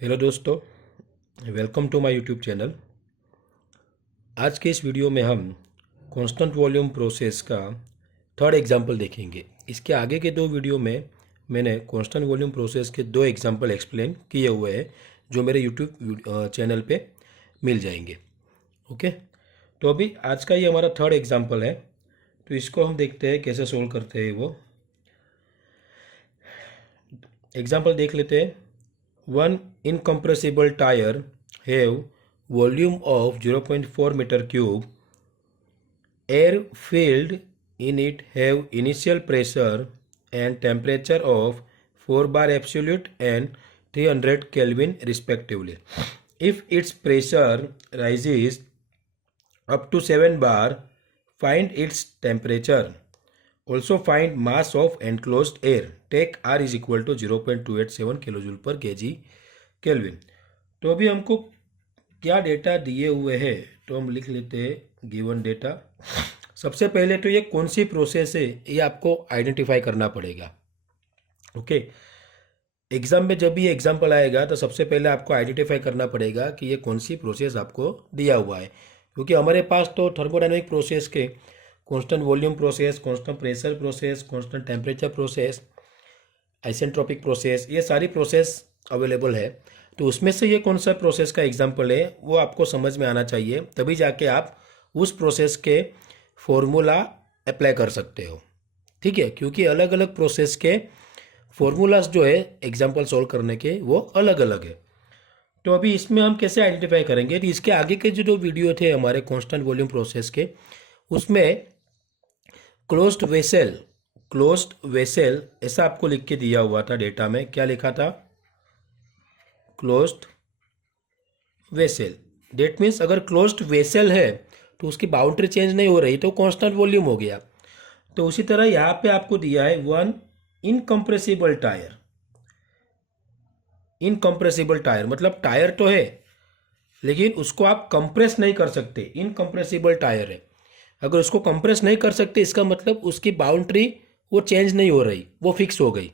Hello दोस्तों, welcome to my YouTube channel. आज के इस वीडियो में हम कांस्टेंट वॉल्यूम प्रोसेस का थर्ड एग्जांपल देखेंगे। इसके आगे के दो वीडियो में मैंने कांस्टेंट वॉल्यूम प्रोसेस के दो एग्जांपल एक्सप्लेन किए हुए हैं जो मेरे यूट्यूब चैनल पे मिल जाएंगे। ओके, तो अभी आज का ये हमारा थर्ड एग्जांपल है, तो इसको हम देखते हैं कैसे सोल्व करते हैं। वो एग्जांपल देख लेते हैं। One incompressible tire have volume of 0.4 meter cube. Air filled in it have initial pressure and temperature of 4 bar absolute and 300 Kelvin respectively. If its pressure rises up to 7 bar, find its temperature. Also find mass of enclosed air. Take R is equal to 0.287 kilojoule पर kg kelvin. तो अभी हमको क्या data दिए हुए हैं, तो हम लिख लेते हैं गिवन डेटा। सबसे पहले तो ये कौन सी प्रोसेस है ये आपको आइडेंटिफाई करना पड़ेगा। ओके, एग्जाम में जब भी ये एग्जाम्पल आएगा तो सबसे पहले आपको आइडेंटिफाई करना पड़ेगा कि ये कौन सी प्रोसेस आपको दिया हुआ है, क्योंकि हमारे पास तो थर्मोडायनेमिक प्रोसेस के constant volume process, constant pressure process, constant temperature process, isentropic process, ये सारी प्रोसेस अवेलेबल है। तो उसमें से ये कौन सा प्रोसेस का एग्जांपल है वो आपको समझ में आना चाहिए, तभी जाके आप उस प्रोसेस के फॉर्मूला अप्लाई कर सकते हो। ठीक है, क्योंकि अलग अलग प्रोसेस के फॉर्मूलाज जो है एग्जांपल सॉल्व करने के वो अलग अलग है। तो अभी इसमें हम कैसे आइडेंटिफाई करेंगे, तो इसके आगे के जो वीडियो थे हमारे कांस्टेंट वॉल्यूम प्रोसेस के, उसमें क्लोज्ड वेसल ऐसा आपको लिख के दिया हुआ था। डेटा में क्या लिखा था? Closed vessel. डेट मीन्स अगर क्लोज्ड वेसल है तो उसकी बाउंड्री चेंज नहीं हो रही तो कांस्टेंट वॉल्यूम हो गया। तो उसी तरह यहाँ पे आपको दिया है one incompressible tyre. Incompressible tyre मतलब टायर तो है लेकिन उसको आप कंप्रेस नहीं कर सकते। इनकम्प्रेसिबल टायर है, अगर उसको कंप्रेस नहीं कर सकते इसका मतलब उसकी बाउंड्री वो चेंज नहीं हो रही, वो फिक्स हो गई।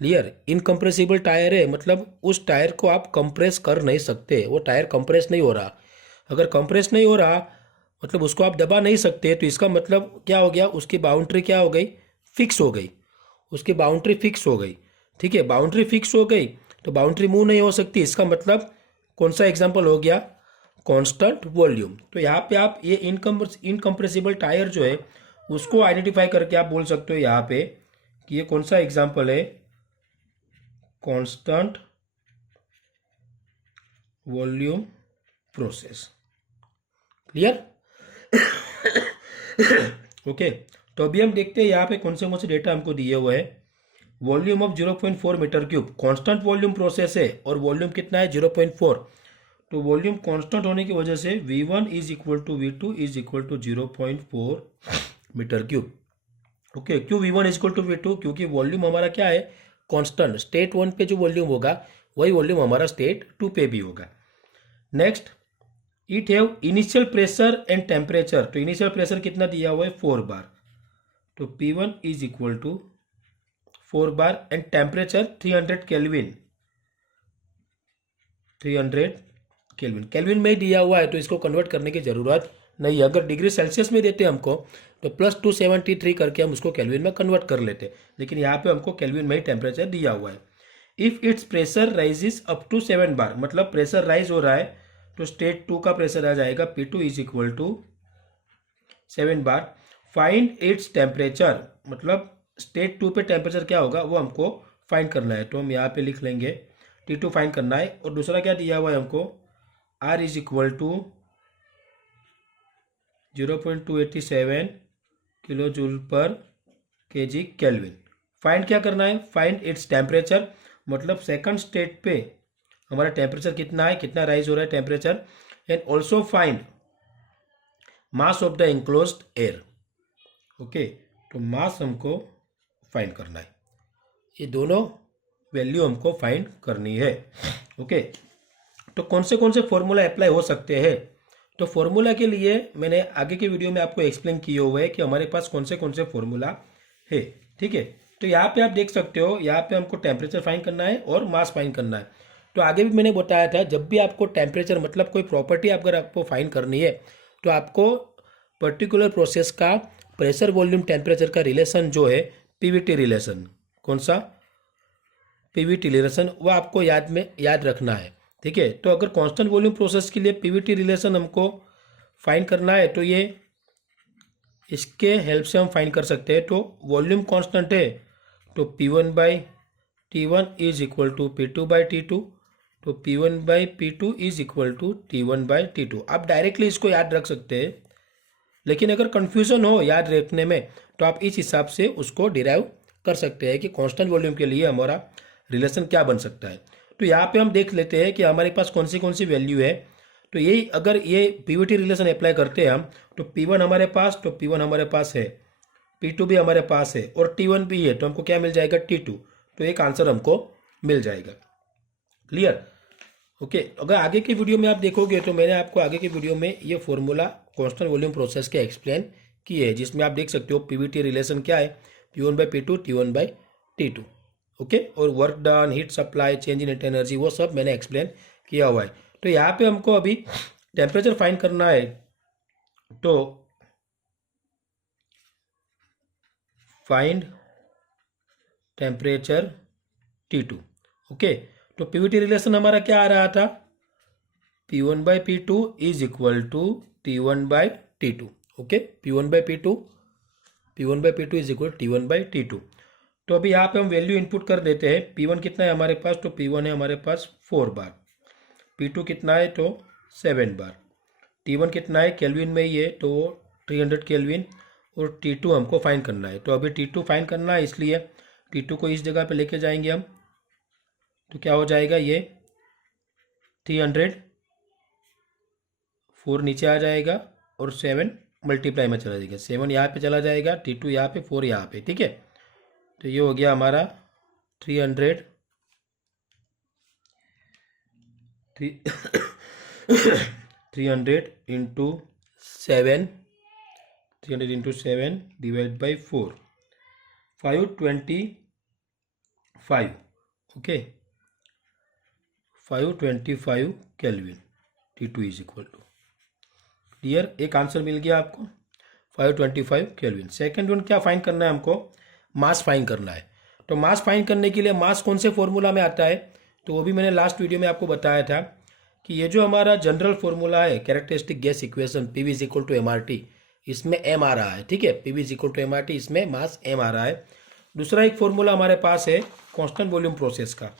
क्लियर? इनकम्प्रेसिबल टायर है मतलब उस टायर को आप कंप्रेस कर नहीं सकते, वो टायर कंप्रेस नहीं हो रहा। अगर कंप्रेस नहीं हो रहा मतलब उसको आप दबा नहीं सकते, तो इसका मतलब क्या हो गया? उसकी बाउंड्री क्या हो गई? फिक्स हो गई। उसकी बाउंड्री फिक्स हो गई। ठीक है, बाउंड्री फिक्स हो गई तो बाउंड्री मूव नहीं हो सकती। इसका मतलब कौन सा एग्जाम्पल हो गया? Constant volume. तो यहाँ पे आप ये इनकम्प्रेसिबल टायर जो है उसको आइडेंटिफाई करके आप बोल सकते हो यहाँ पे कि ये कौन सा एग्जाम्पल है? Constant volume process. Clear? Okay, तो अभी हम देखते हैं यहाँ पे कौन से डेटा हमको दिए हुए हैं। Volume of 0.4 metre cube constant volume process है और वॉल्यूम कितना है? 0.4। तो वॉल्यूम कांस्टेंट होने की वजह से V1 is equal to V2 is equal to 0.4 metre cube. Okay, क्यों V1 is equal to V2? क्योंकि वॉल्यूम हमारा क्या है? कांस्टेंट। स्टेट 1 पे जो वॉल्यूम होगा वही वॉल्यूम हमारा स्टेट 2 पे भी होगा। Next, it have initial pressure and temperature. तो इनिशियल प्रेशर कितना दिया हुआ है? 4 बार। तो P1 is equal to 4 bar and temperature 300 kelvin. 300 kelvin kelvin में ही दिया हुआ है तो इसको कन्वर्ट करने की जरूरत नहीं है। अगर डिग्री सेल्सियस में देते हमको तो +273 करके हम उसको केल्विन में कन्वर्ट कर लेते, लेकिन यहाँ पे हमको केल्विन में ही टेम्परेचर दिया हुआ है। If its pressure rises up to 7 bar मतलब प्रेशर राइज हो रहा है तो स्टेट 2 का प्रेशर आ जाएगा P2 is equal to 7 bar. Find its temperature मतलब स्टेट 2 पे टेम्परेचर क्या होगा वो हमको फाइंड करना है। तो हम यहाँ पे लिख लेंगे T2 फाइंड करना है। और दूसरा क्या दिया हुआ है हमको? R is equal to 0.287 kilo joule पर kg केल्विन। फाइंड क्या करना है? फाइंड इट्स टेम्परेचर मतलब सेकंड स्टेट पे हमारा टेम्परेचर कितना है, कितना राइज हो रहा है temperature. And also find mass of the enclosed air. Okay, तो मास हमको फाइंड करना है। ये दोनों वैल्यू हमको फाइंड करनी है। ओके, तो कौन से फॉर्मूला अप्लाई हो सकते हैं? तो फॉर्मूला के लिए मैंने आगे के वीडियो में आपको एक्सप्लेन किए हुए है कि हमारे पास कौन से फॉर्मूला है। ठीक है, तो यहाँ पे आप देख सकते हो, यहाँ पे हमको टेम्परेचर फाइंड करना है और मास फाइंड करना है। तो आगे भी मैंने बताया था, जब भी आपको टेम्परेचर मतलब कोई प्रॉपर्टी अगर आपको फाइंड करनी है तो आपको पर्टिकुलर प्रोसेस का प्रेशर वॉल्यूम टेम्परेचर का रिलेशन जो है पीवीटी रिलेशन, कौन सा पीवीटी रिलेशन, वो आपको याद रखना है। ठीक है, तो अगर कांस्टेंट वॉल्यूम प्रोसेस के लिए पीवीटी रिलेशन हमको फाइंड करना है तो ये इसके हेल्प से हम फाइंड कर सकते हैं। तो वॉल्यूम कांस्टेंट है तो P1/T1 is equal to P2/T2, तो P1/P2 is equal to T1/T2। आप डायरेक्टली इसको याद रख सकते हैं, लेकिन अगर कंफ्यूजन हो याद रखने में तो आप इस हिसाब से उसको डिराइव कर सकते हैं कि कांस्टेंट वॉल्यूम के लिए हमारा रिलेशन क्या बन सकता है। तो यहाँ पे हम देख लेते हैं कि हमारे पास कौन सी वैल्यू है। तो यही अगर ये पीवीटी रिलेशन अप्लाई करते हैं हम, तो P1 हमारे पास, तो P1 हमारे पास है, P2 भी हमारे पास है और T1 भी है, तो हमको क्या मिल जाएगा T2। तो एक आंसर हमको मिल जाएगा। क्लियर? ओके, अगर आगे की वीडियो में आप देखोगे तो मैंने आपको आगे की वीडियो में ये फॉर्मूला कांस्टेंट वॉल्यूम प्रोसेस के एक्सप्लेन किए है, जिसमें आप देख सकते हो पीवीटी रिलेशन क्या है, P1/P2 T1/T2। ओके, और work done, heat supply, change in net energy, वो सब मैंने एक्सप्लेन किया हुआ है। तो यहाँ पे हमको अभी टेम्परेचर फाइंड करना है, तो फाइंड टेम्परेचर T2। ओके, तो पीवीटी रिलेशन हमारा क्या आ रहा था, P1/P2 is equal to T1/T2। Okay, P1/P2 is equal T1/T2। तो अभी यहाँ पे हम वैल्यू इनपुट कर देते हैं। P1 कितना है हमारे पास, तो P1 है हमारे पास 4 बार, P2 कितना है तो 7 बार, T1 कितना है केल्विन में ही है तो 300 केल्विन, और T2 हमको फाइंड करना है। तो अभी T2 फाइंड करना है, इसलिए T2 को इस जगह पे लेके जाएंगे हम, तो क्या हो जाएगा, ये 300, 4 नीचे आ जाएगा और 7 मल्टीप्लाई में चला जाएगा, 7 यहाँ पे चला जाएगा, T2 यहाँ पे, 4 यहाँ पे। ठीक है, तो ये हो गया हमारा 300 into 7, 300 into 7 divide by 4, 525। Okay, 525 kelvin, T2 is equal to. Clear? एक आंसर मिल गया आपको, 525 केल्विन। सेकेंड वन क्या फाइंड करना है हमको, मास फाइंड करना है। तो मास फाइंड करने के लिए मास कौन से फॉर्मूला में आता है, तो वो भी मैंने लास्ट वीडियो में आपको बताया था कि ये जो हमारा जनरल फॉर्मूला है, characteristic gas equation, PV is equal to MRT, इसमें M आ रहा है। ठीक है, PV is equal to MRT, इसमें मास M आ रहा है। दूसरा एक फॉर्मूला हमारे पास है कांस्टेंट वॉल्यूम प्रोसेस का,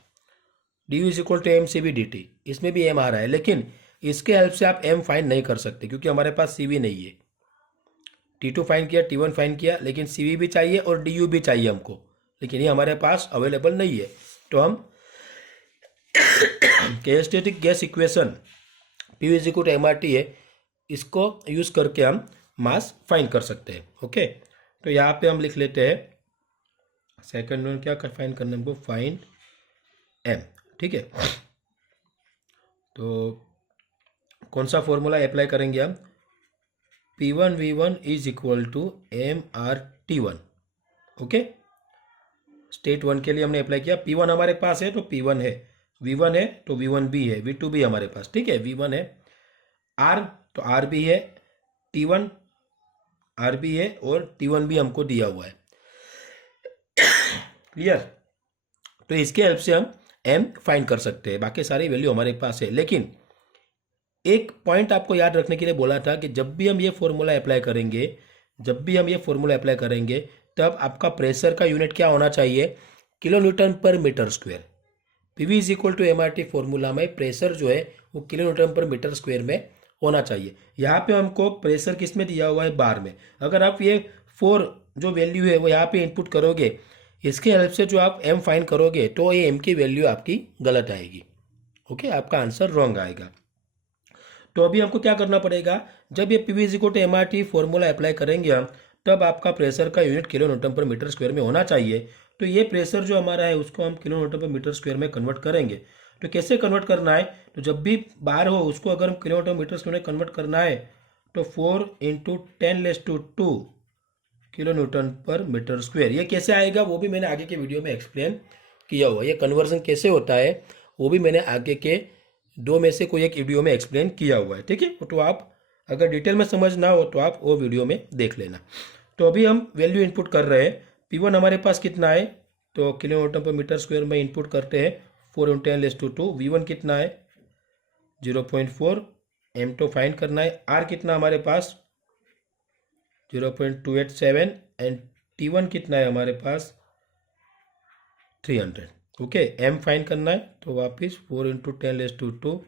DU is equal to mCV/dt, इसमें भी M आ रहा है, लेकिन इसके हेल्प से आप M फाइंड नहीं कर सकते क्योंकि हमारे पास CV नहीं है। T2 फाइंड किया, T1 फाइंड किया, लेकिन CV भी चाहिए और DU भी चाहिए हमको, लेकिन ये हमारे पास अवेलेबल नहीं है। तो हम characteristic gas equation PV is equal to MRT है, इसको यूज करके हम मास फाइंड कर सकते हैं। ओके, तो यहाँ पे हम लिख लेते हैं सेकंड वन क्या फाइंड करना है हमको, फाइंड M। ठीक है, तो कौन सा फॉर्मूला अप्लाई करेंगे हम, P1V1 is equal to MRT1। Okay, state 1 के लिए हमने अप्लाई किया, P1 हमारे पास है तो P1 है, V1 है तो V1 भी है, V2 भी हमारे पास। ठीक है, V1 है, R तो R भी है, T1 R भी है और T1 भी हमको दिया हुआ है। क्लियर? तो इसके हेल्प से हम M फाइंड कर सकते हैं, बाकी सारी वैल्यू हमारे पास है। लेकिन एक पॉइंट आपको याद रखने के लिए बोला था कि जब भी हम ये फॉर्मूला अप्लाई करेंगे, तब आपका प्रेशर का यूनिट क्या होना चाहिए, किलोन्यूटन पर metre square. PV is equal to MRT formula में प्रेशर जो है वो किलोन्यूटन पर मीटर स्क्वायर में होना चाहिए। यहाँ पे हमको प्रेशर किस में दिया हुआ है, बार में। अगर आप ये 4 जो वैल्यू है वो यहाँ पे इनपुट करोगे, इसके हेल्प से जो आप M फाइंड करोगे तो ये M की वैल्यू आपकी गलत आएगी। ओके, आपका आंसर रॉन्ग आएगा। तो अभी हमको क्या करना पड़ेगा, जब ये PV is equal to MRT formula apply करेंगे हम, तब आपका प्रेशर का यूनिट किलोन्यूटन पर मीटर स्क्वायर में होना चाहिए। तो ये प्रेशर जो हमारा है उसको हम किलोन्यूटन पर मीटर स्क्वायर में कन्वर्ट करेंगे। तो कैसे कन्वर्ट करना है, तो जब भी बार हो उसको अगर हम किलोमीटर मीटर स्क्वायर में कन्वर्ट करना है तो 4 × 10⁻²⁰ किलोन्यूटन पर मीटर स्क्वायर। ये कैसे आएगा वो भी मैंने आगे के वीडियो में एक्सप्लेन किया हुआ, ये कन्वर्जन कैसे होता है वो भी मैंने आगे के 2 में से कोई एक वीडियो में एक्सप्लेन किया हुआ है, ठीक है। तो आप अगर डिटेल में समझ ना हो तो आप वो वीडियो में देख लेना। तो अभी हम वैल्यू इनपुट कर रहे हैं। P1 हमारे पास कितना है, तो किलोमीटर पर मीटर स्क्वायर में इनपुट करते हैं 4 × 10⁻²। V1 कितना है 0.4। M2 फाइंड करना है। R कितना हमारे पास 0.287 एंड T1 कितना है हमारे पास 300। ओके, M फाइंड करना है, तो वापस 4 × 10⁻²,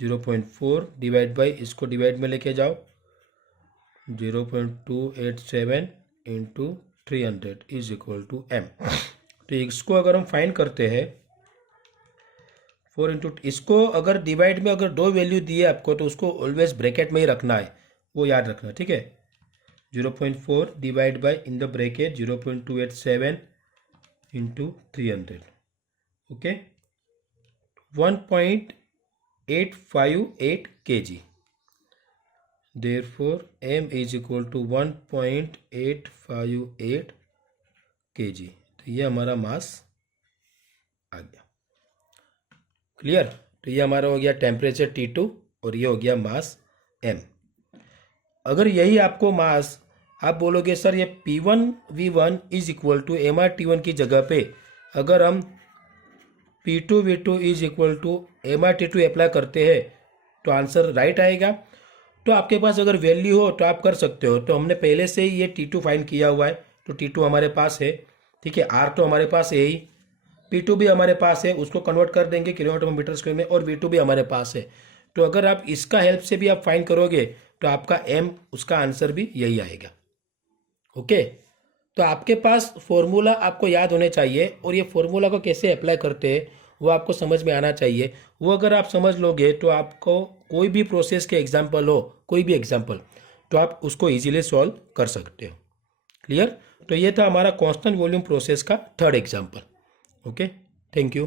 0.4 डिवाइड बाई, इसको डिवाइड में लेके जाओ, 0.287 into 300 is equal to M। तो इसको अगर हम फाइंड करते हैं 4 इंटू, इसको अगर डिवाइड में अगर 2 वैल्यू दिए आपको तो उसको ऑलवेज ब्रैकेट में ही रखना है, वो याद रखना, ठीक है। 0.4 divide by in the bracket 0.287 into 300, okay, 1.858 kg। Therefore M is equal to 1.858 kg। तो ये हमारा मास आ गया। क्लियर। तो ये हमारा हो गया टेम्परेचर T2 और ये हो गया मास M। अगर यही आपको मास आप बोलोगे सर ये P1 V1 is equal to MR T1 की जगह पे अगर हम P2 V2 is equal to MR T2 apply करते हैं तो आंसर राइट आएगा। तो आपके पास अगर वैल्यू हो तो आप कर सकते हो। तो हमने पहले से ही ये T2 फाइंड किया हुआ है, तो T2 हमारे पास है, ठीक है। R तो हमारे पास है ही, P2 भी हमारे पास है, उसको कन्वर्ट कर देंगे किलोमीटर मीटर स्क्वायर में, और V2 भी हमारे पास है। तो अगर आप इसका हेल्प से भी आप फाइंड करोगे तो आपका M उसका आंसर भी यही आएगा। ओके, तो आपके पास फॉर्मूला आपको याद होने चाहिए और ये फॉर्मूला को कैसे अप्लाई करते हैं वो आपको समझ में आना चाहिए। वो अगर आप समझ लोगे तो आपको कोई भी प्रोसेस के एग्जाम्पल हो, कोई भी एग्जाम्पल, तो आप उसको इजीली सॉल्व कर सकते हो। क्लियर। तो ये था हमारा कांस्टेंट वॉल्यूम प्रोसेस का 3rd example. Okay, thank you.